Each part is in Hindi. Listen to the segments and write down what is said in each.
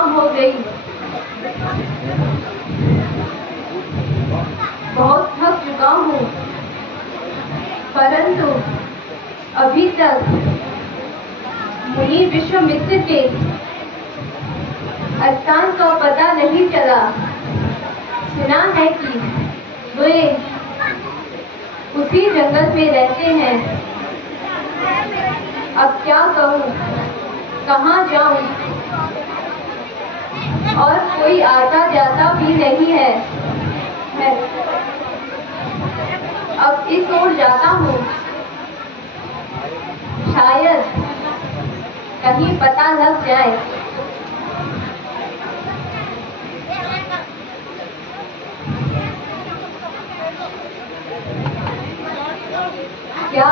जुकाम हो गई। बहुत थक चुका हूँ, परंतु अभी तक मुनि विश्वामित्र के स्थान का पता नहीं चला। सुना है कि वे उसी जंगल में रहते हैं। अब क्या करूं, कहाँ जाऊं? और कोई आता जाता भी नहीं है। अब इस ओर जाता हूँ, शायद कहीं पता लग जाए। क्या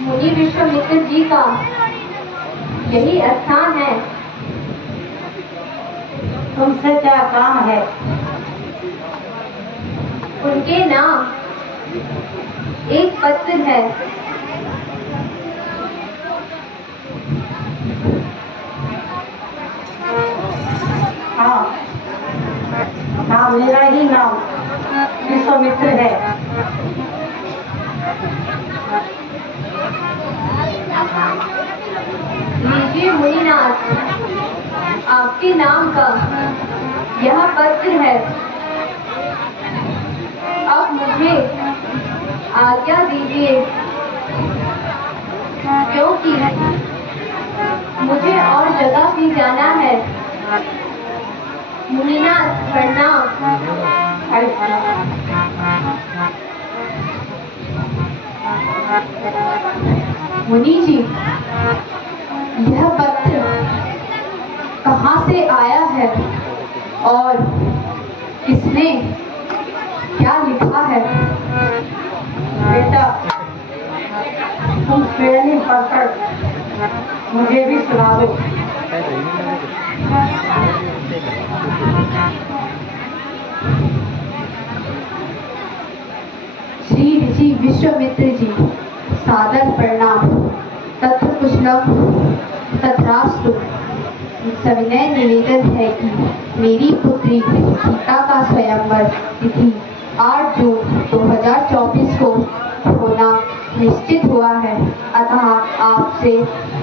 मुनि विश्वामित्र जी का यही स्थान है? तुमसे क्या काम है? उनके नाम एक पत्र है। हाँ, मेरा ही नाम विश्वामित्र है। लीजिए मुनिनाथ, आपके नाम का यह पत्र है। अब मुझे आज्ञा दीजिए, क्योंकि मुझे और जगह भी जाना है। मुनिनाथ प्रणाम। मुनि जी, यह पत्र कहाँ से आया है और किसने क्या लिखा है? बेटा, तुम स्वयं पढ़कर मुझे भी सुना दो। श्री ऋषि विश्वामित्र जी, सादर प्रणाम। तत्र कुशलम तथास्तु। सविनय निवेदन है कि मेरी पुत्री सीता का स्वयंवर तिथि 8 जून 2024 को होना निश्चित हुआ है। अतः आपसे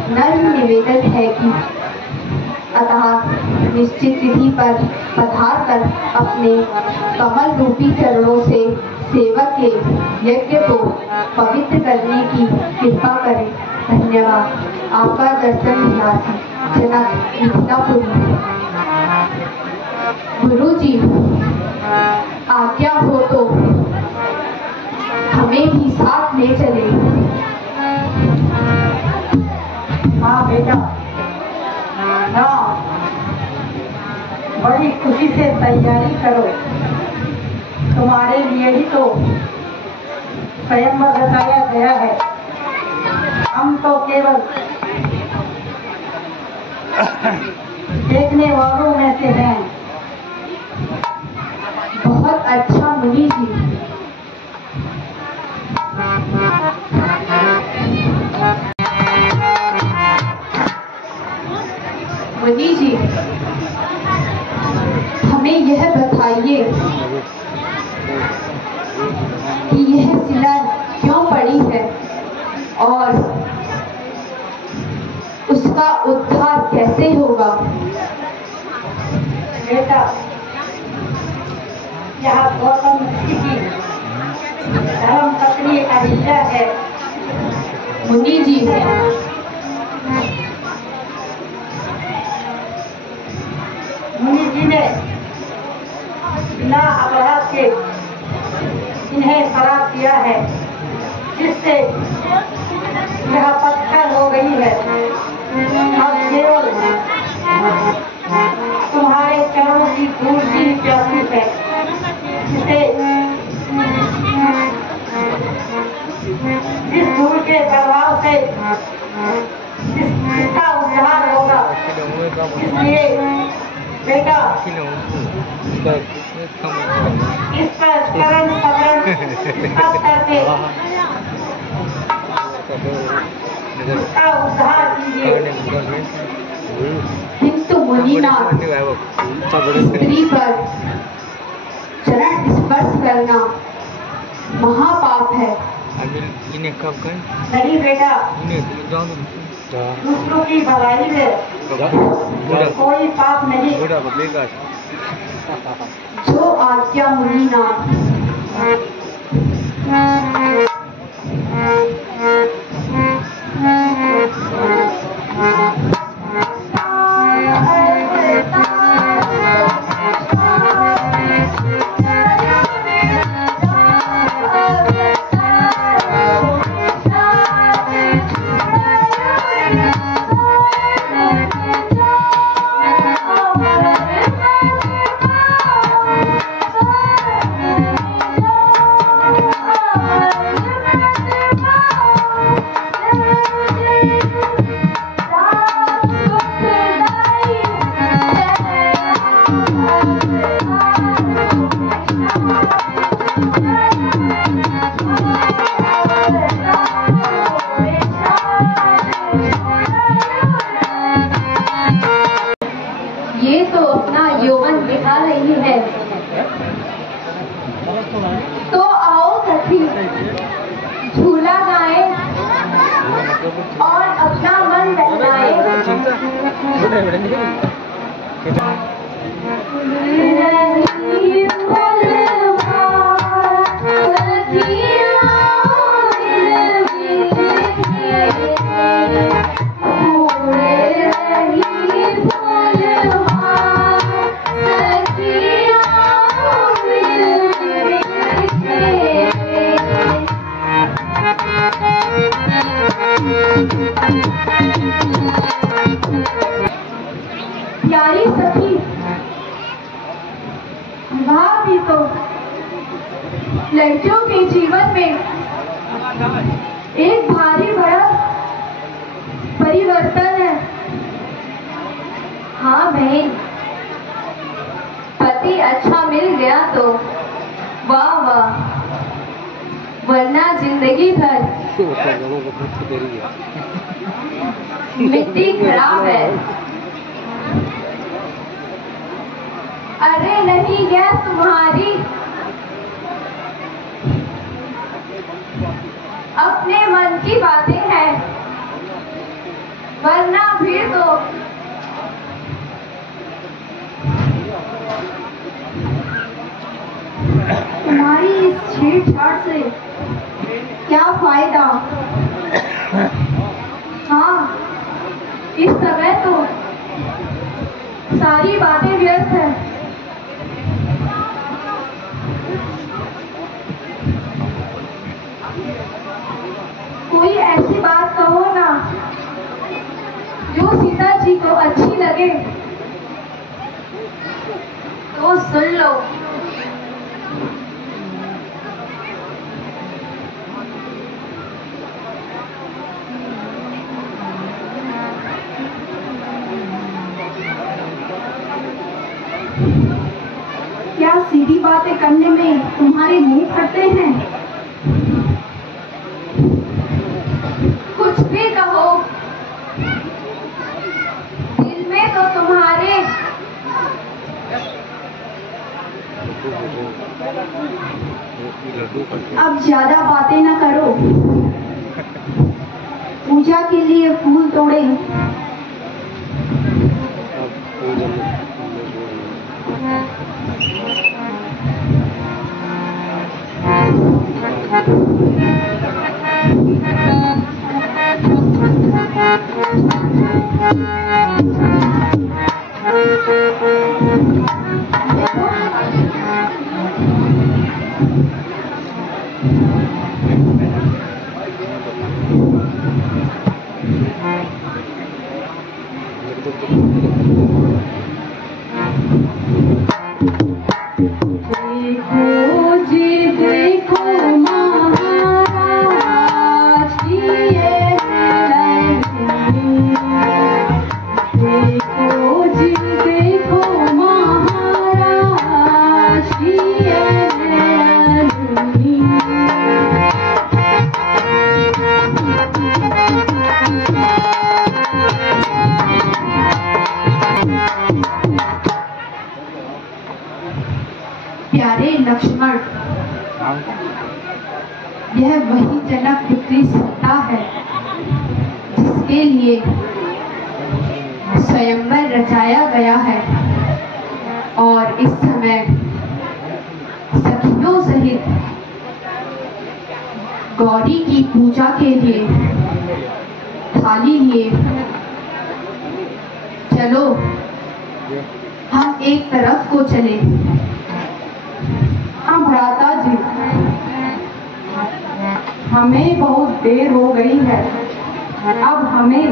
नम्र निवेदन है कि निश्चित तिथि पर पधार कर अपने कमल रूपी चरणों से सेवक के यज्ञ को पवित्र करने की कृपा करें। धन्यवाद। आपका दर्शन भिलासी, जनक, मिथिलापुरी। गुरु जी, आज्ञा हो तो हमें भी साथ ले चले। हाँ बेटा, हाँ, बड़ी खुशी से तैयारी करो। तुम्हारे लिए ही तो स्वयंवर बताया गया है। हम तो केवल देखने वालों में से हैं। बहुत अच्छा मुनि जी। मुनि जी, हमें यह बताइए कि यह शिला क्यों पड़ी है और उसका उद्धार कैसे होगा? बेटा, यह गौतम ऋषि की धर्म पत्नी अहिल्या है। मुनि जी, मुनि जी ने बिना अपराध के इन्हें श्राप दिया है, जिससे यह पत्थर हो गई है। अब केवल तुम्हारे चरणों की धूल की प्यासी है, जिसे जिस धूल के प्रभाव से जिसका उद्धार होगा। इसलिए बेटा, इस पर करण सकरण सब करके इसका उद्धार कीजिए। मुनिनाथ, स्त्री पर चरण स्पर्श करना महापाप है। नहीं बेटा, दूसरों की भलाई में कोई पाप नहीं। जो आज्ञा मुनिनाथ। ये तो अपना यौवन दिखा रही है। तो आओ सखी, झूला गाए और अपना मन बहलाए। प्यारी सखी, विवाह भी तो लड़कियों के जीवन में एक भारी बड़ा परिवर्तन है। हाँ बहन, पति अच्छा मिल गया तो वाह वाह, वरना जिंदगी भर मिट्टी खराब है। अरे नहीं क्या तुम्हारी अपने मन की बातें हैं, वरना भी तो तुम्हारी इस छेड़छाड़ से क्या फायदा। हाँ, इस समय तो सारी बातें व्यर्थ है। कोई ऐसी बात कहो ना जो सीता जी को अच्छी लगे तो सुन लो। क्या सीधी बातें करने में तुम्हारे मुंह फटते हैं? कुछ भी कहो, दिल में तो तुम्हारे अब ज्यादा बातें ना करो। पूजा के लिए फूल तोड़े। लक्ष्मण, यह वही जनक पुत्री सीता है जिसके लिए स्वयंवर रचाया गया है और इस समय सखियों सहित गौरी की पूजा के लिए थाली लिए। चलो हम एक तरफ को चले। हाँ भ्राता जी, हमें बहुत देर हो गई है, अब हमें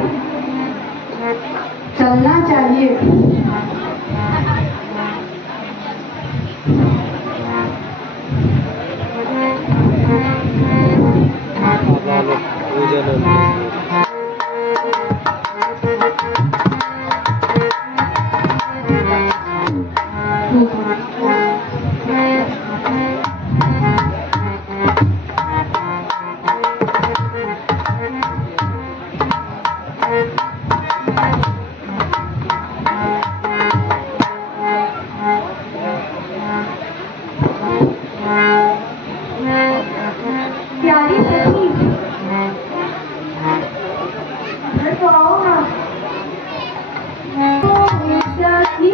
चलना चाहिए। प्यारी सखी, तो आओ ना। सखी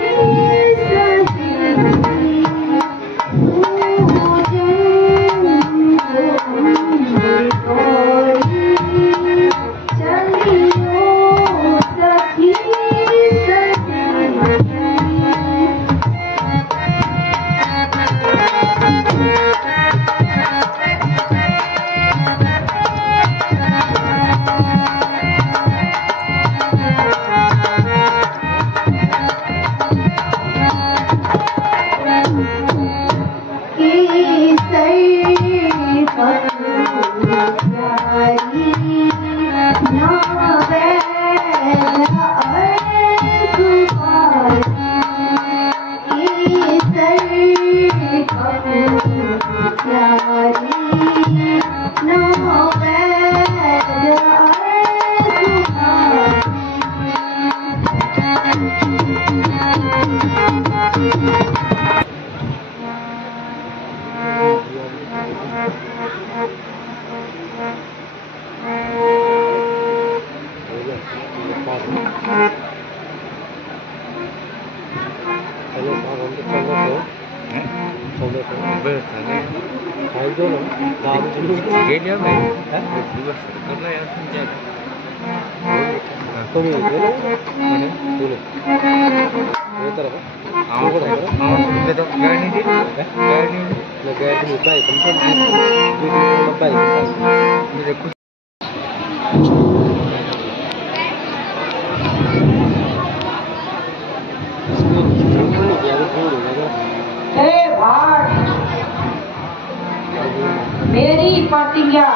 मेरी प्रतिज्ञा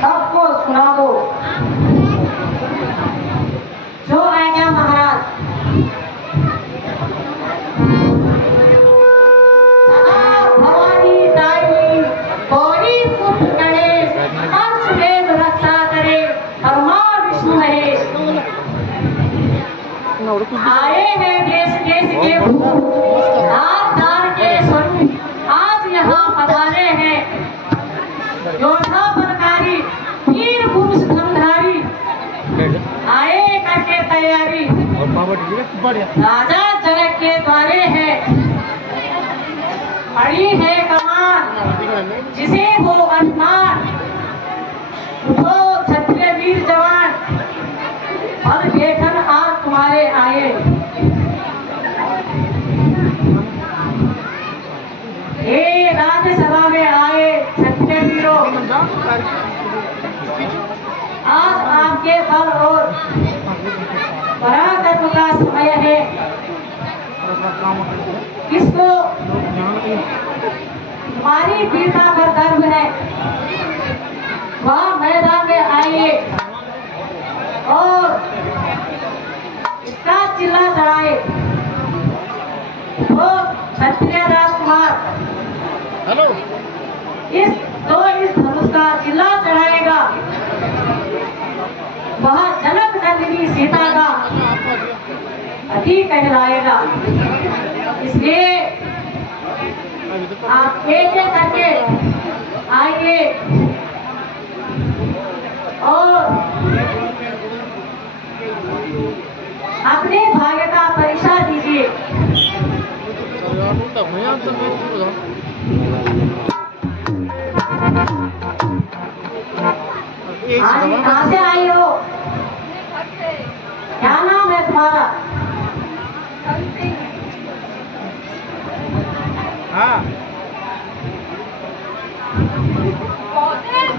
सबको सुना दो। जो आज्ञा महाराज। भवानी ताई गौरी पुत्र गणेश पंचदेव रक्षा करे, ब्रह्मा विष्णु महेश आए हैं देश देश के दार दार के स्वरूप आज यहाँ पधारे हैं। योद्धा बनकारी वीर पुरुष धमधारी आए करके तैयारी। राजा जनक के द्वारे है अड़ी है कमान, जिसे हो अनुमान तो क्षत्रिय वीर जवान और देखन आज तुम्हारे आए। ये राज्यसभा में आए क्षत्रिय वीरों, आज आपके बल और पराक्रम का समय है। किसको हमारी वीरता पर गर्व है वह मैदान में आइए और इसका चिल्ला चढ़ाए। वो क्षत्रिय राजकुमार इस धनुष का चिल्ला चढ़ाएगा, वह जनक नंदिनी सीता का अति कहलाएगा। इसलिए आप एक एक करके आइए और अपने भाग्य का परीक्षा दीजिए। आज कहाँ से आई हो? क्या नाम है तुम्हारा? हाँ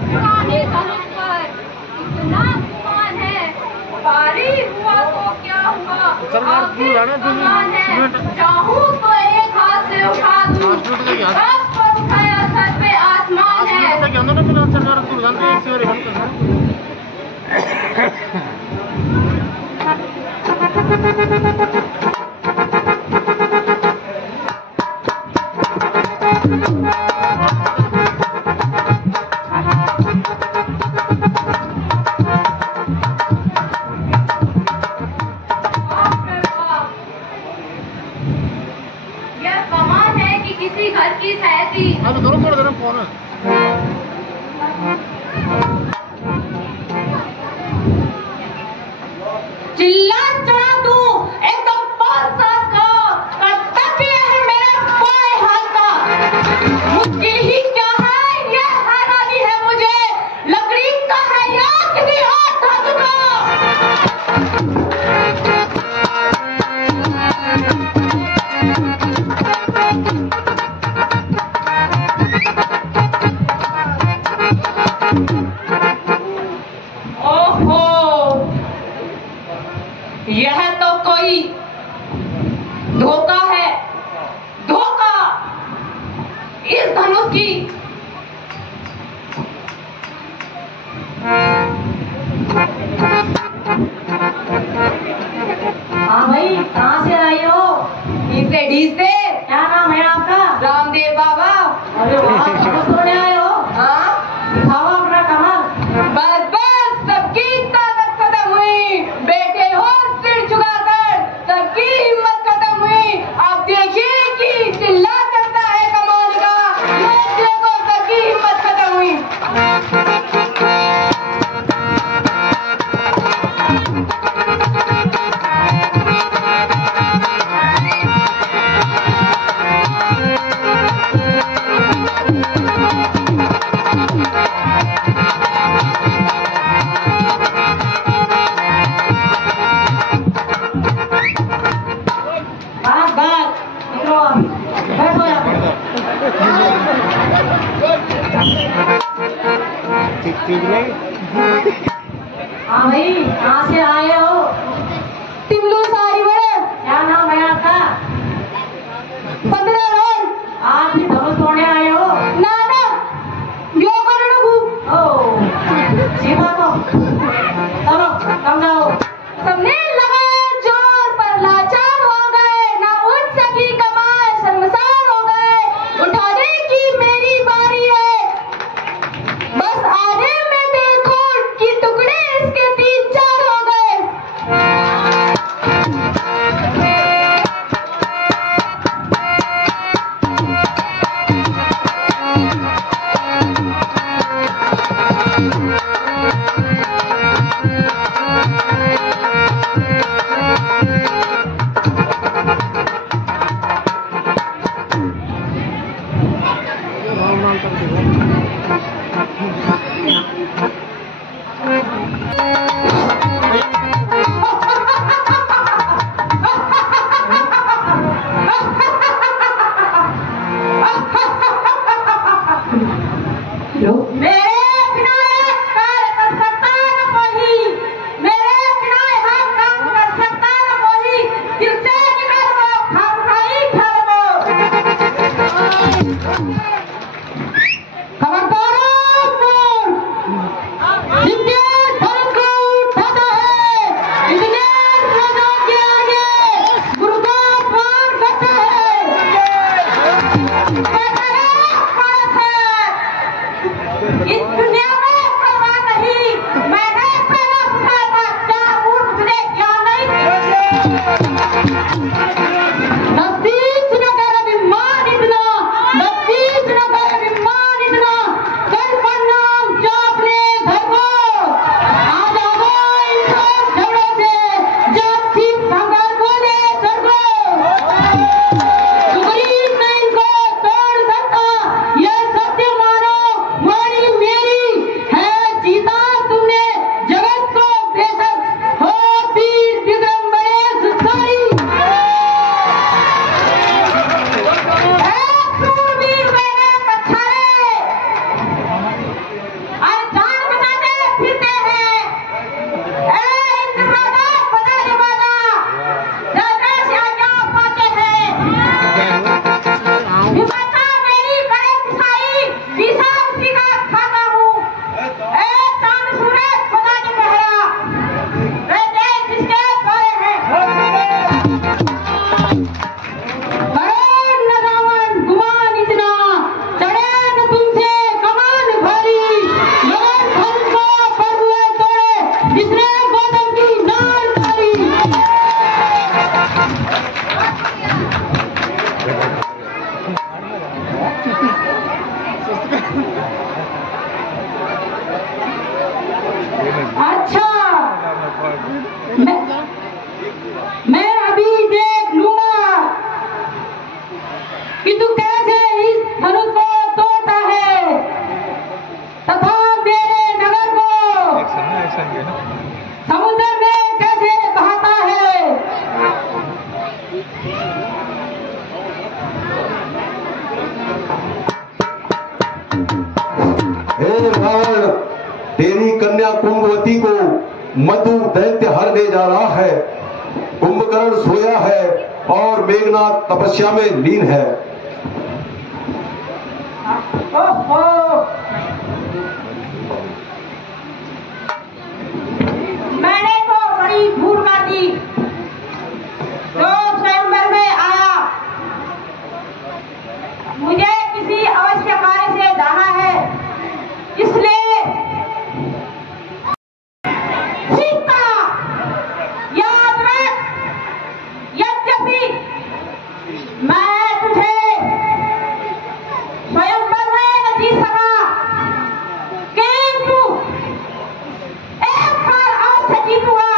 पुराने धनुष पर इतना गुमान है, भारी हुआ तो क्या हुआ, आखिर कमान है, चाहूँ तो एक हाथ से उठा दूँ, हाथ पर उठाया सर पे आसमान है। यह कमान है कि किसी घर की सहती। अब दोनों मोड़ देना फोन चिल्ला चढ़ा दूं एकदम पाँच सात का कर्तव्य है मेरे बाएं हाथ का। मुश्किल ही क्या है, ये हैरानी है मुझे, लकड़ी का है या किसी और धातु का। यह तो कोई धोखा है, धोखा इस धनुष की। हाँ भाई, कहाँ से आई हो? डी से। क्या नाम है आपका? रामदेव बाबा। अरे वाह, सोने आए हो? हाँ, दिखाओ अपना कमर। बस बस, सबकी ताकत खत्म हुई, बेटे हो सिर झुकाकर, सबकी हिम्मत खत्म हुई। अब देखिए कि चिल्ला करता है कमान का, ये देखो सबकी हिम्मत खत्म हुई। हाँ भाई, कहाँ से आए हो? टिमलू सारी बड़े। क्या नाम है आपका? 15 रोड। आप भी धनुष तोड़ने आए हो? ना ना, यो करने को। ओ, सीमा को। चलो, कम जाओ। सबने लगाया जोर पर लाचार हो गए, ना उठ सकी कमान, शर्मसार हो गए। उठाने की मेरी बारी है, बस आने में देखो कि टुकड़े इसके 3-4 हो गए। हे रावण, तेरी कन्या कुंभवती को मधु दैत्य हर ले जा रहा है। कुंभकर्ण सोया है और मेघनाथ तपस्या में लीन है। मैंने तो बड़ी भूल कर दी। जो स्वयंवर में आया, मुझे किसी अवश्य कार्य से जाना है, इसलिए सीता याद रख, यद्यपि मैं तुझे स्वयंवर में न जीत सका, किंतु एक बार अवश्य जीतूंगा।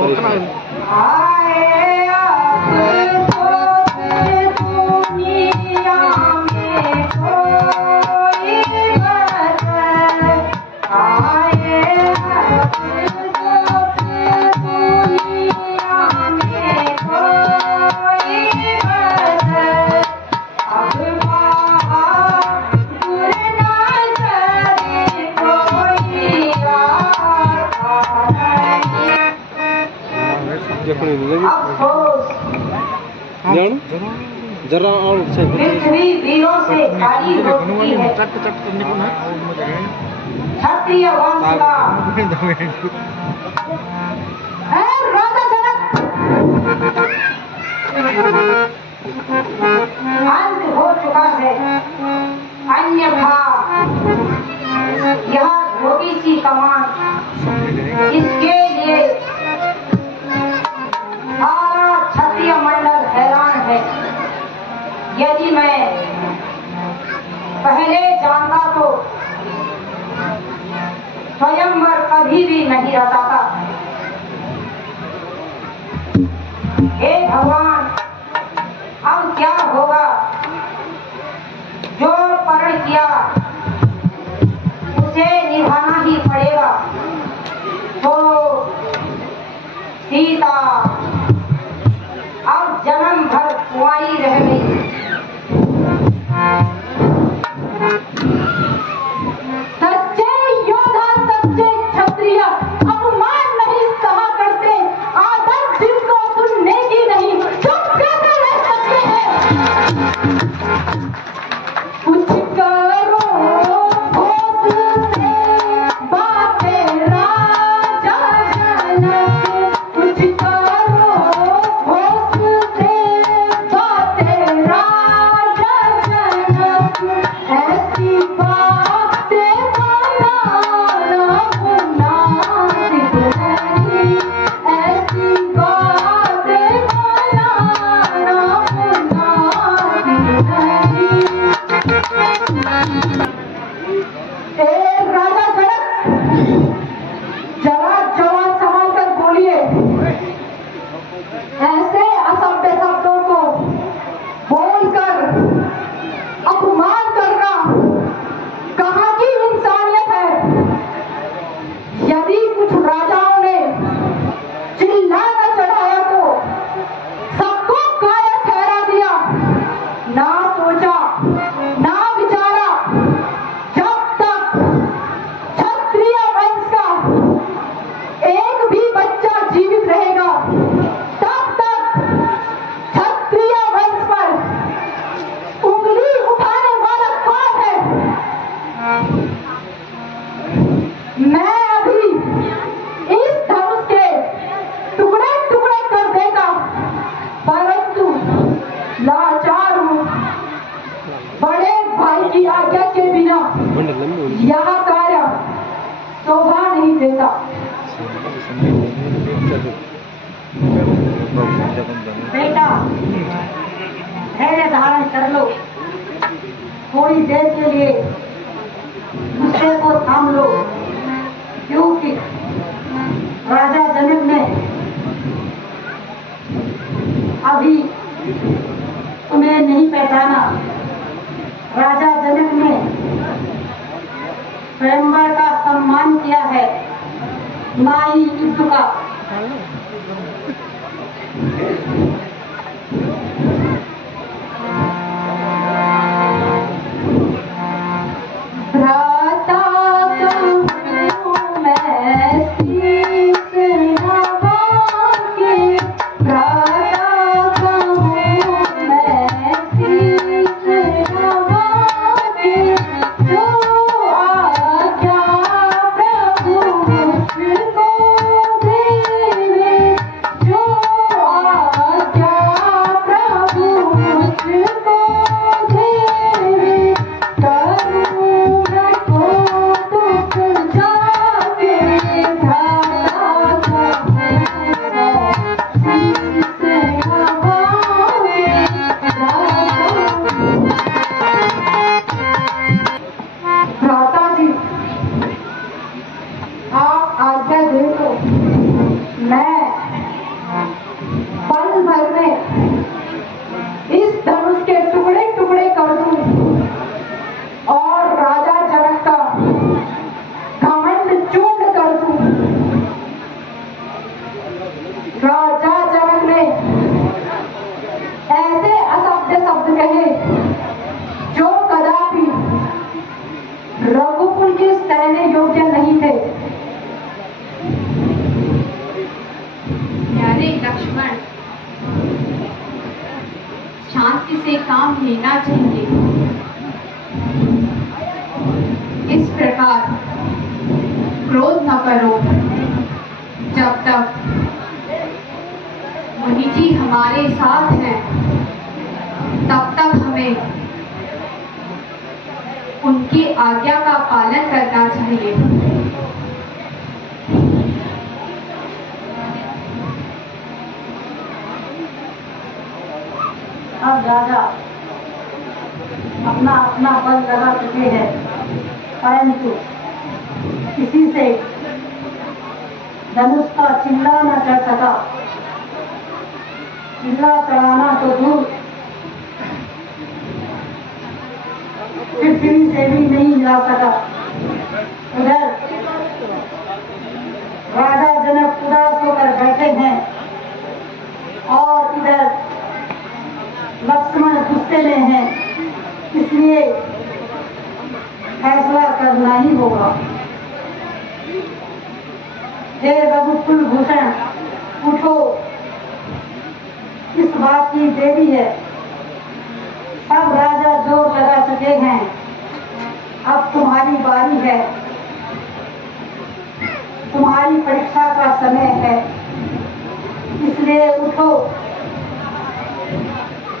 कोई नहीं अफसोस जरा और पृथ्वी वीरों से खाली हो चुकी है। क्षत्रिय वंश का राजा जनक अंत हो चुका है। अन्यथा यह छोटी सी कमान इसके लिए सारा क्षत्रिय मंडल हैरान है। यदि मैं पहले जानता तो स्वयंवर कभी भी नहीं रहता था। हे भगवान, अब क्या होगा? जो प्रण किया उसे निभाना ही पड़ेगा। तो सीता अब जन्म भर कुंवारी रह गई। सच्चे योद्धा, सच्चे क्षत्रिय अपमान नहीं सहा करते, आदर जिनको सुनने की नहीं, चुप कैसे रह सकते हैं? कुछ करो होश से बातें राजा जनक, कुछ करो होश से बातें राजा जनक। ऐसी बातें बनाना मुनासिब नहीं, ऐसी बातें बनाना मुनासिब नहीं। राजा जनक, जरा जवान संभाल कर बोलिए। ऐसे असभ्य शब्दों को बोलकर अपमान करना कहाँ की इंसानियत है? यदि कुछ राजाओं ने चिल्लाना चढ़ाया तो सबको कायर ठहरा दिया। ना सोचा ना विचारा, जब तक क्षत्रिय वंश का एक भी बच्चा जीवित रहेगा तब तक क्षत्रिय वंश पर उंगली उठाने वाला कौन है? मैं अभी इस धनुष के टुकड़े टुकड़े कर देता, परंतु लाचार हूँ। बड़े भाई की आज्ञा के बिना यह कार्य शोभा नहीं देता। बेटा, धैर्य धारण कर लो। थोड़ी देर के लिए गुस्से को थाम लो, क्योंकि राजा जनक ने अभी तुम्हें नहीं पहचाना। राजा जनक ने स्वयंवर का सम्मान किया है, ना ही युद्ध का। भ्राता कहूँ मैं शीश नवा के, भ्राता कहूँ मैं शीश नवा के, जो आज्ञा प्रभु मुझको देवे, जो आज्ञा लेना चाहिए। इस प्रकार क्रोध न करो। जब तक मुनि जी हमारे साथ हैं तब तक हमें उनकी आज्ञा का पालन करना चाहिए। अब राजा अपना अपना बल लगा चुके हैं, परंतु किसी से धनुष का चिल्ला न कर सका। चिल्ला चढ़ाना तो दूर, पृथ्वी से भी नहीं जा सका। उधर राजा जनक उदास होकर बैठे हैं और इधर लक्ष्मण गुस्से में हैं, इसलिए फैसला करना ही होगा। हे रघुकुल भूषण, उठो, इस बात की देरी है। सब राजा जोर लगा चुके हैं, अब तुम्हारी बारी है, तुम्हारी परीक्षा का समय है, इसलिए उठो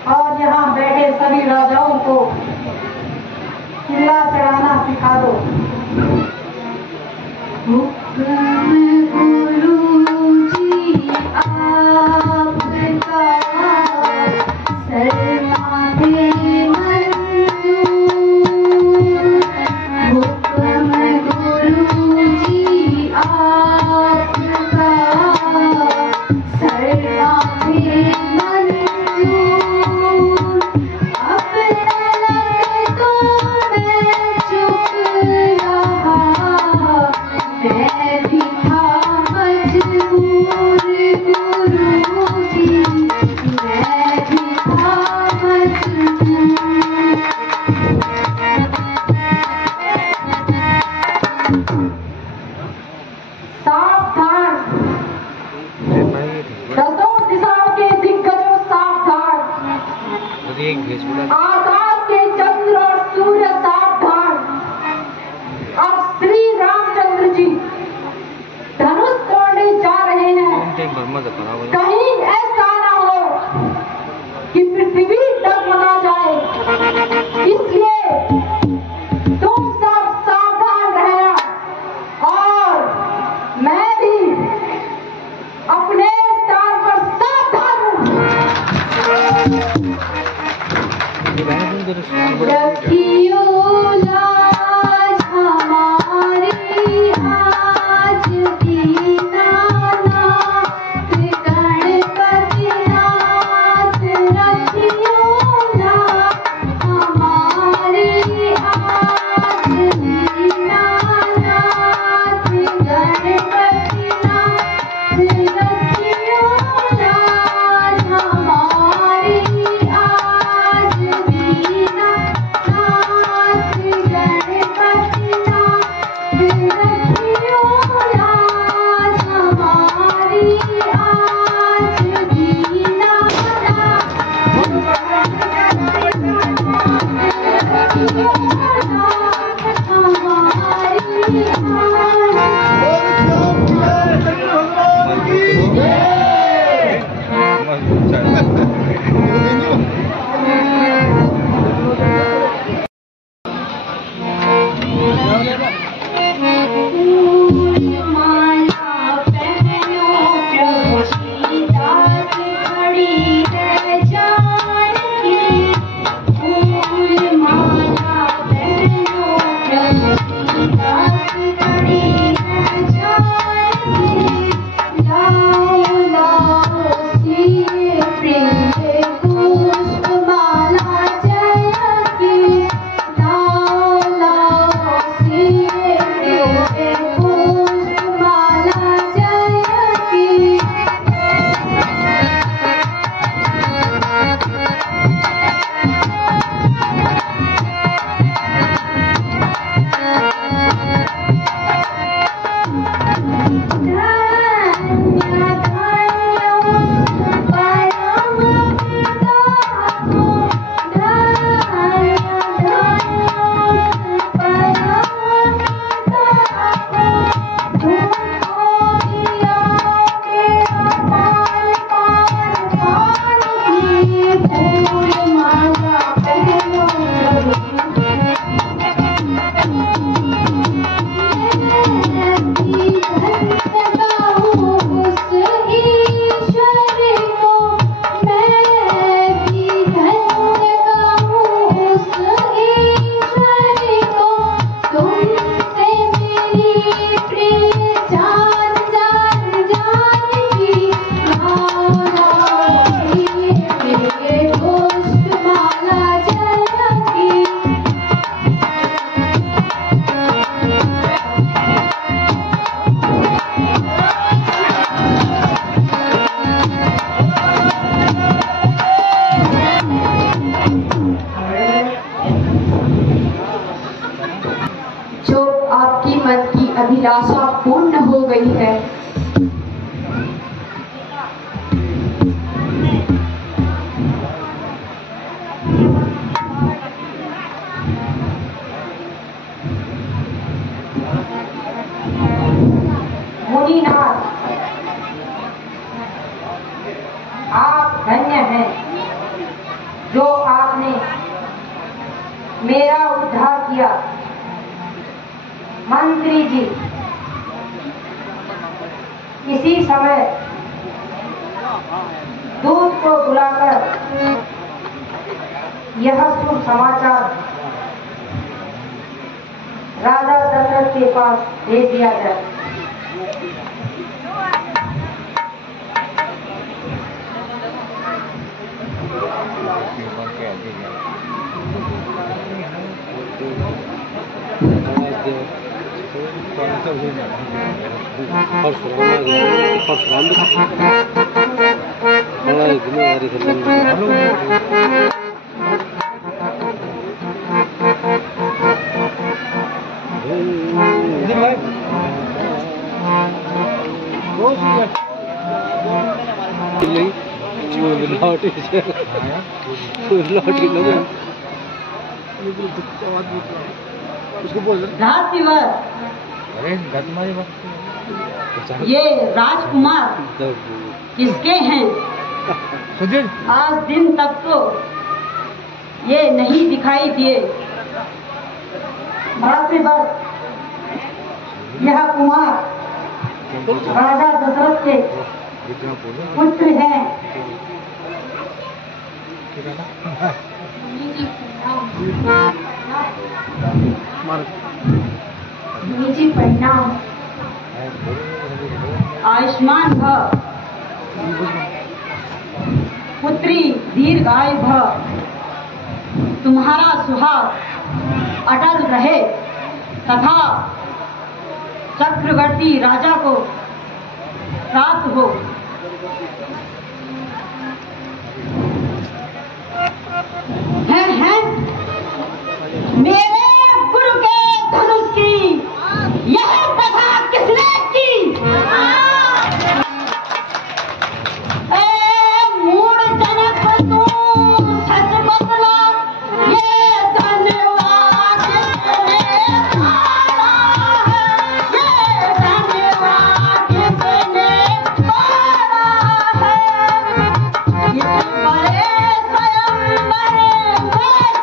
और यहाँ बैठे सभी राजाओं को किला चढ़ाना सिखा दो। आकाश के चंद्र और सूर्य सावधान। अब श्री रामचंद्र जी धनुष तोड़ने जा रहे हैं। कहीं ऐसा ना हो कि पृथ्वी डगमगा जाए, इसलिए तुम सब सावधान रहना और मैं भी अपने स्थान पर सावधान हूँ। रखियो लाज हमारी आज दीनानाथ गणपति नाथ। रखियो लाज हमारी आज दीनानाथ गणपति नाथ। रखियो लाज हमारी आज दीनानाथ गणपति नाथ। रखियो लाज हमारी आज दीनानाथ। रखियो लाज हमारी माला पहनो मेरा उद्धार किया। मंत्री जी, इसी समय दूत को बुलाकर यह शुभ समाचार राजा दशरथ के पास भेज दिया जाए। ये राजकुमार किसके हैं? आज दिन तक तो ये नहीं दिखाई दिए। भ्रातृवर, यह कुमार राजा दशरथ के पुत्र हैं। मुनि जी प्रणाम। आयुष्मान भव, पुत्री दीर्घायु भव, तुम्हारा सुहाग अटल रहे तथा चक्रवर्ती राजा को प्राप्त हो। हैं मेरे गुरु के धनुष की यह कथा किसने की? मूड जनक तू सच बतला, ये धन्यवाद किसने पाया है? ये धन्यवाद किसने पाया है? इस बड़े स्वयंवर में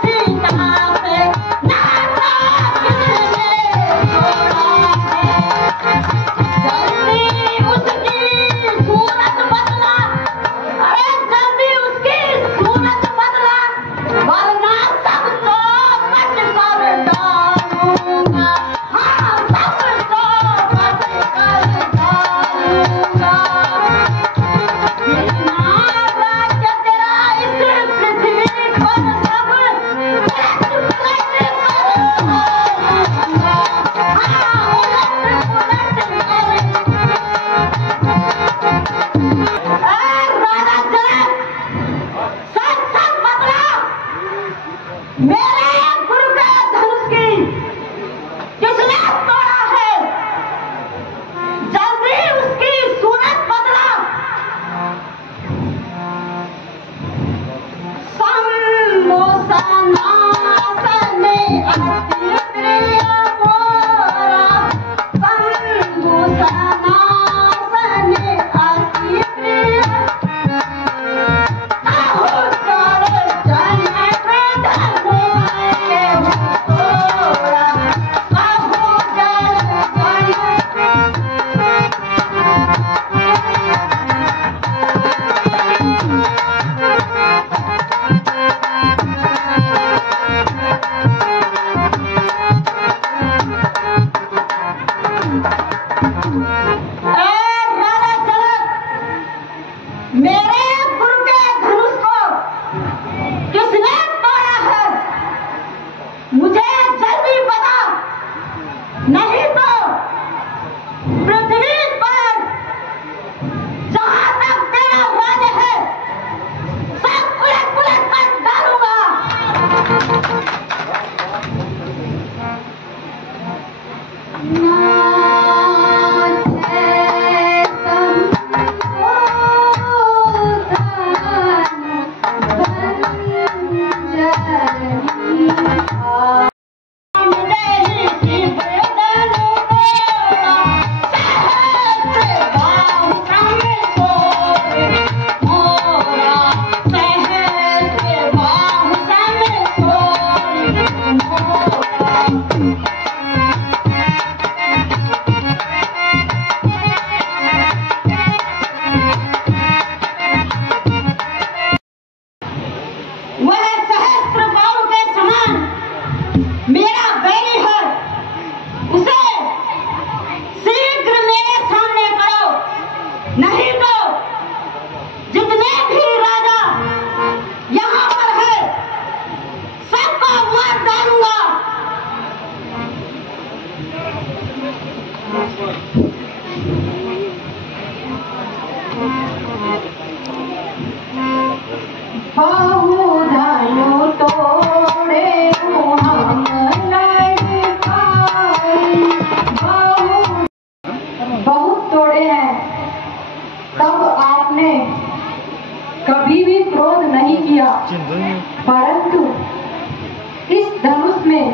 सीता से ना बहु तोड़े हम लड़काई, बहुत तोड़े हैं, तब आपने कभी भी क्रोध नहीं किया, परंतु इस धनुष में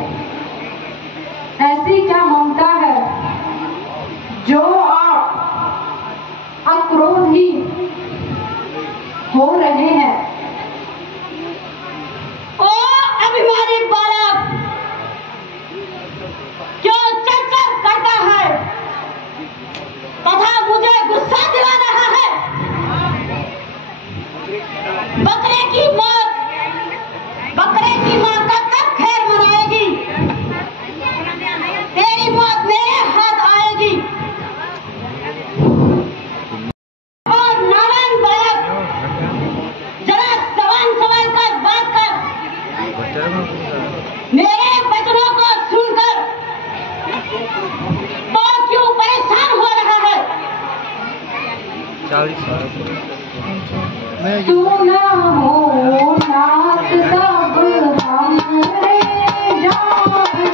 ऐसी क्या ममता है जो आप अक्रोधी हो रहे हैं। ओ अभिमानी बालक, क्यों चर्चा करता है तथा मुझे गुस्सा दिला रहा है। बकरे की मौत कब खैर मनाएगी। तेरी मौत मेरे हाथ आएगी। और नारायण बालक, जरा सवाल कर बात कर। मेरे वचनों को सुनकर तो क्यों परेशान हो रहा है। सुना हो नाथ सब हमरे जाना,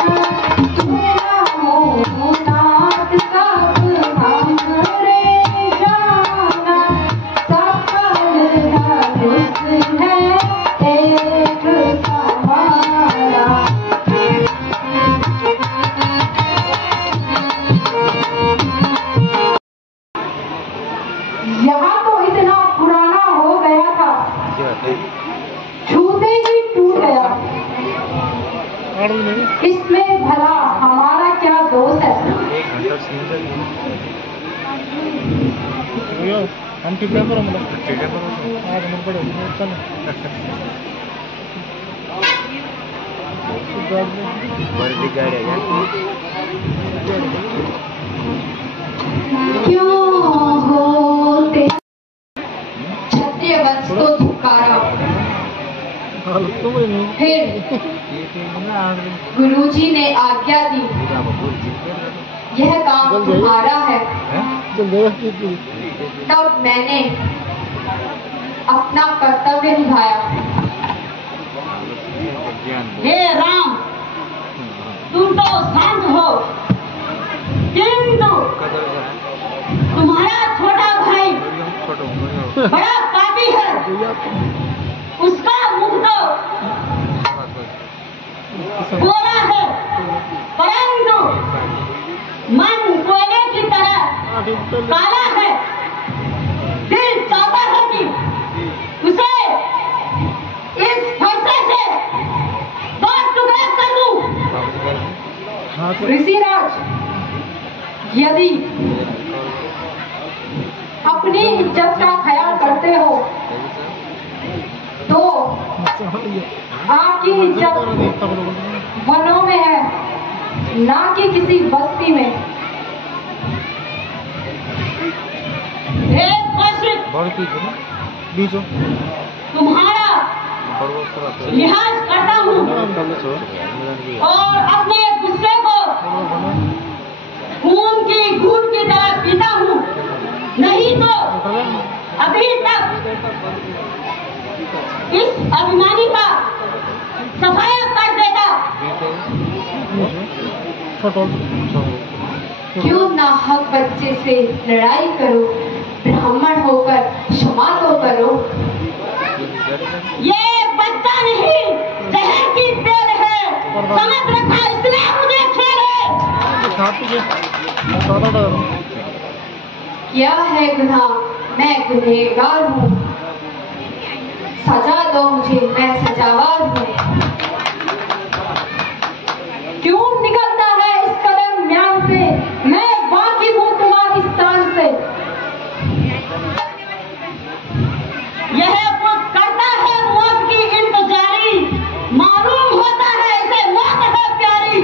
सुना हो नाथ सब हमरे जाना, सकल धनुष है एक समाना। यहाँ तो इतना पुराना हो गया था, छूते ही टूट गया। इसमें भला हमारा क्या दोष है। हम कितना करो मतलब क्यों होते क्षत्रिय वंश को धिक्कारा। फिर गुरुजी ने आज्ञा दी, यह काम तुम्हारा है। तब मैंने अपना कर्तव्य निभाया। हे राम, तुम तो शांत हो, किंतु तुम्हारा छोटा भाई बड़ा पापी है। उसका मुख तो गोरा है, परंतु मन कोयले की तरह काला है। दिल चाहता है कि उसे इस फरसे से दो टुकड़े कर दूं। ऋषिराज, यदि अपनी इज्जत का ख्याल करते हो तो आपकी इज्जत वनों में है, ना कि किसी बस्ती में। एक कौशिक, तुम्हारा लिहाज करता हूँ और अपने गुस्से को खून की घूंट की तरह पीता हूँ, नहीं तो अभी तक इस अभिमानी का सफाया कर देता। क्यों नाहक बच्चे से लड़ाई करो, ब्राह्मण होकर क्षमा तो करो। ये बच्चा नहीं, जहर की तेल है, समझ रखा, इसलिए मुझे खेले। क्या है गुनाह, मैं गुनहगार हूँ, सजा दो मुझे, मैं सजावार हूँ। क्यों निकलता है इस कदम म्यान से, मैं वाकिफ हूँ तुम्हारी शान से। यह खुद करता है मौत की इंतजारी, मालूम होता है इसे मौत है प्यारी।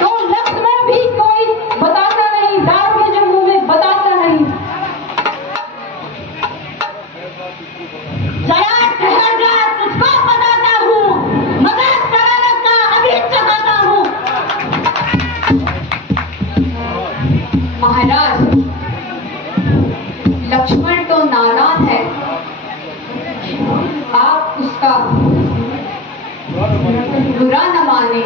तो लफ्ज में भी कोई बताता नहीं, दारू के जो मुंह में बताता नहीं। जरा ठहर जा, तुझको बताता हूँ, मगर शरारत का अभी चखाता का बुरा न माने।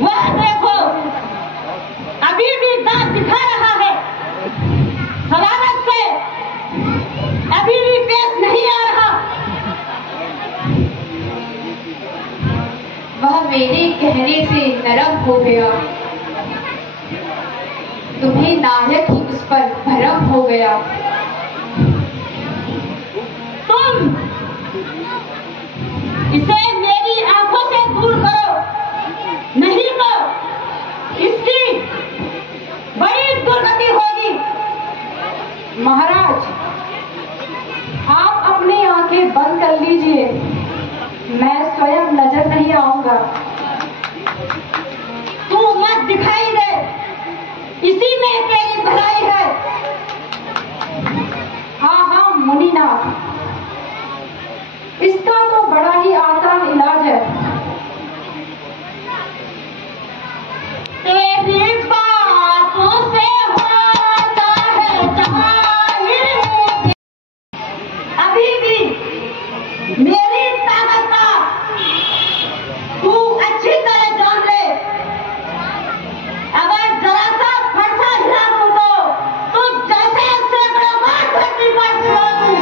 वह देखो अभी भी दांत दिखा रहा है, शरारत से अभी भी पेश नहीं आ रहा। वह मेरे कहने से नरम हो गया, तुम्हें नायक ही उस पर भरम हो गया। तुम इसे मेरी आंखों से दूर करो, नहीं तो इसकी बड़ी दुर्गति होगी। महाराज, आप अपनी आंखें बंद कर लीजिए, मैं स्वयं नजर नहीं आऊंगा। तू मत दिखाई दे, इसी में तेरी भलाई है। हाँ मुनिनाथ, इसका तो बड़ा ही आसान इलाज है। तेरी बातों से होता है जाहिर, अभी भी मेरी ताकत का तू अच्छी तरह जान ले। अगर जरा सा फरसा हिला दूं तो जैसे सैकड़ों बार धरती पर गिरा दूं।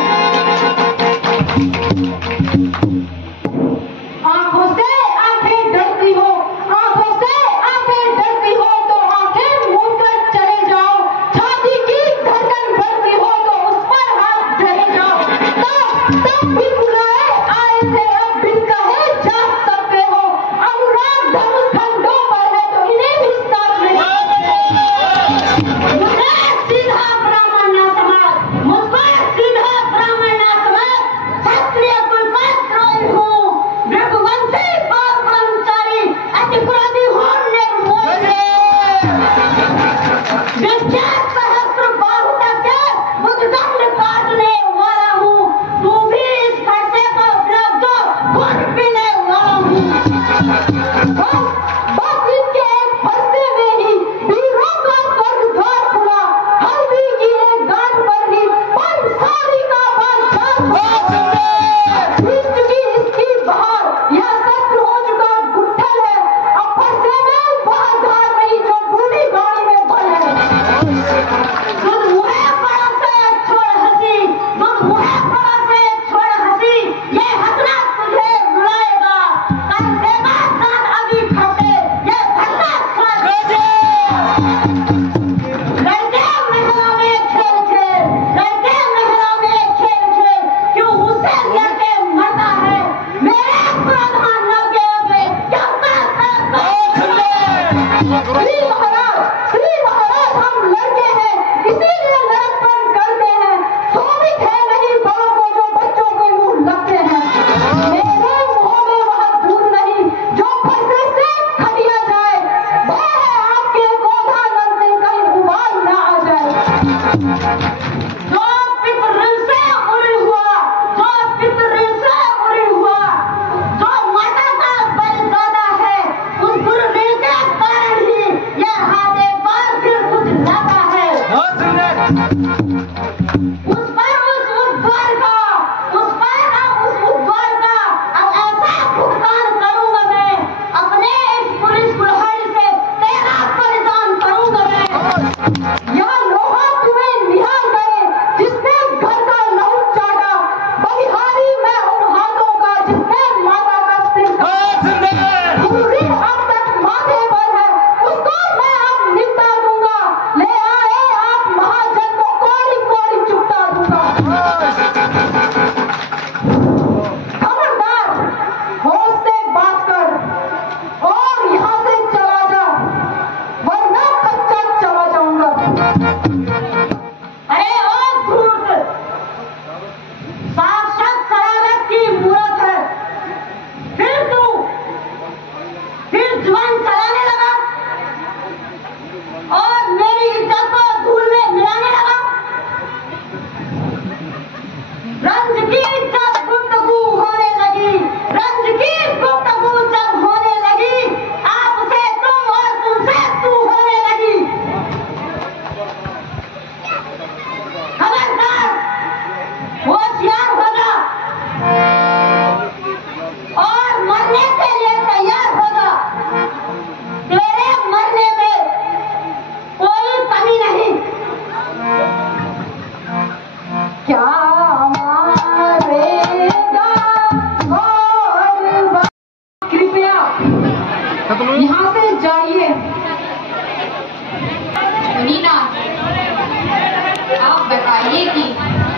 आंखों से आंखें डरती हो, आंखों से आंखें डरती हो तो आंखें मूंद कर चले जाओ। छाती की धड़कन बढ़ती हो तो उस पर हाथ चले जाओ। तब भी बुलाए आए से अब बिन कहे जा सकते हो। अनुराग धनुष खंडों पर है तो इन्हें भी साथ में मुझे सीधा ब्राह्मण ना समझ, मुझको सीधा ब्राह्मण ना समझ। क्षत्रिय कुल का द्रोही हूँ, रघुवंशी और ब्रह्मचारी, अति क्रोधी हूँ, निर्मोही। विख्यात सहस्त्र बाहु तक के बुद्धदंड काटने वाला हूँ। तू भी इस फरसे को विरोध दो, खून पीने वाला हूँ। बस इनके एक फरसे में ही वीरों का स्वर्ग द्वार खुला। हल्दी की एक गांठ पर ही पंचसाली का बादशाह बीत चुकी इसकी बहार, यह शस्त्र हो चुका गुट्ठल है। अब फरसे में वह धार नहीं जो बूढ़ी गाड़ी में बल है।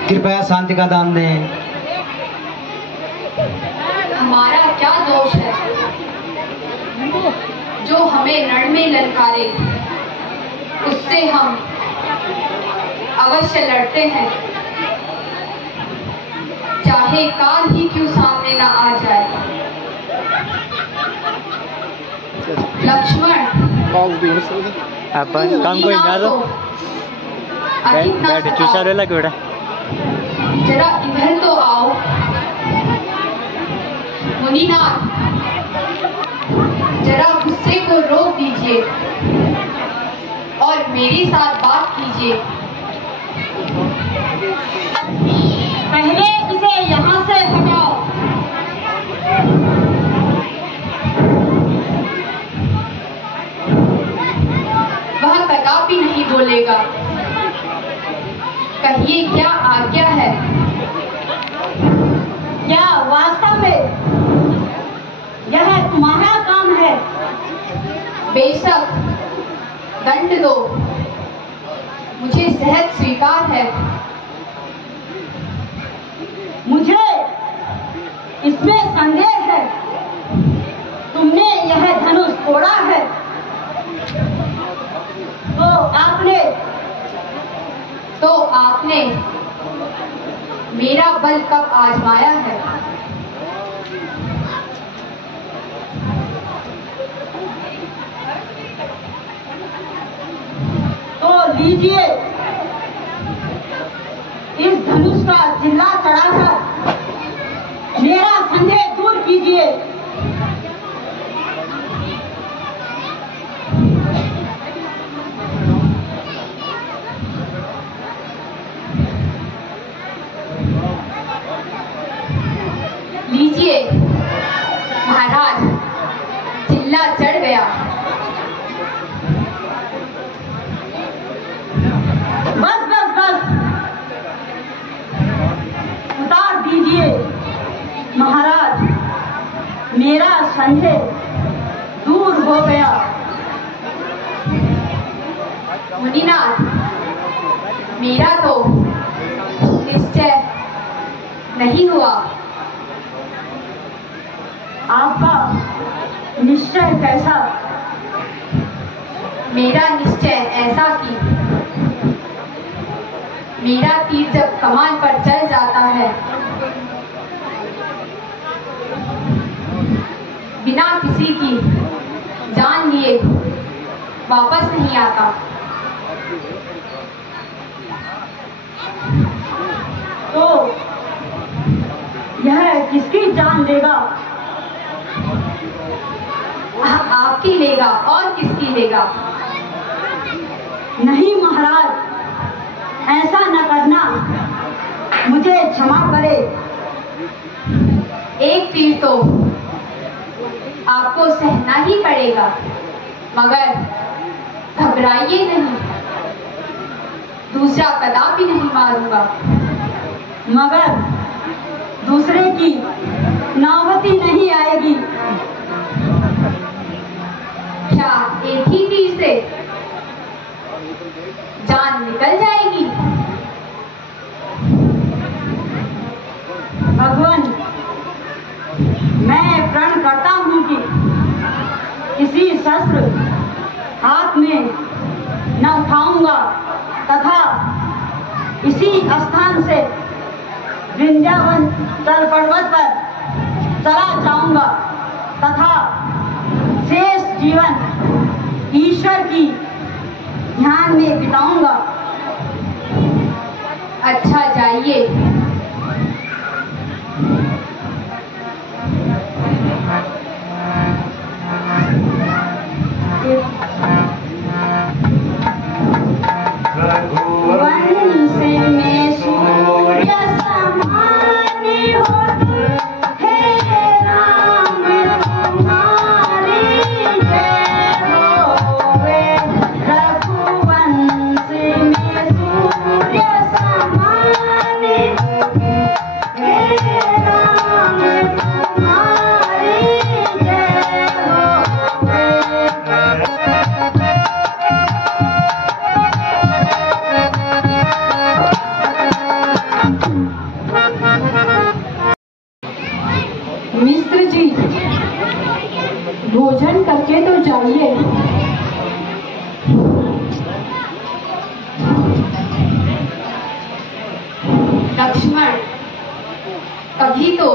कृपया शांति का दान दें। हमारा क्या दोष है जो हमें रण में ललकारे, उससे हम अवश्य लड़ते हैं, चाहे काल ही क्यों सामने न आ जाए। लक्ष्मण अपन काम कोई ना दो बैठ चूसा ले लग बेटा, जरा इधर तो आओ। मुनिनाथ, जरा गुस्से को रोक दीजिए और मेरे साथ बात कीजिए। पहले इसे यहाँ से हटाओ। वह कदापि नहीं बोलेगा। कहिए क्या आज्ञा है? क्या वास्तव में यह तुम्हारा काम है? बेशक, दंड दो, मुझे सहज स्वीकार है। मुझे इसमें संदेह है। तुमने यह धनुष तोड़ा है तो आपने मेरा बल कब आजमाया है? तो लीजिए, इस धनुष का जिल्ला चढ़ाकर मेरा संदेह दूर कीजिए। लीजिए महाराज, जिल्ला चढ़ गया। बस बस बस, उतार दीजिए महाराज, मेरा संदेह दूर हो गया। मुनिनाथ, मेरा तो निश्चय नहीं हुआ। आपका निश्चय कैसा? मेरा निश्चय ऐसा कि मेरा तीर जब कमान पर चल जाता है, बिना किसी की जान लिए वापस नहीं आता। तो यह किसकी जान लेगा? आपकी लेगा, और किसकी लेगा? नहीं महाराज, ऐसा न करना, मुझे क्षमा करे। एक तीर तो आपको सहना ही पड़ेगा, मगर घबराइए नहीं, दूसरा कदापि नहीं मारूंगा। मगर दूसरे की नौबती नहीं आएगी। क्या एक ही तीर से जान निकल जाएगी? भगवान, मैं प्रण करता हूँ कि किसी शस्त्र हाथ में न उठाऊंगा तथा इसी स्थान से वृंदावन तल पर्वत पर चला जाऊंगा तथा शेष जीवन ईश्वर की ध्यान में बिताऊंगा। अच्छा, जाइए। वंश में सूर्य समानी हो हे राम, तुम्हारी जय होवे। कभी तो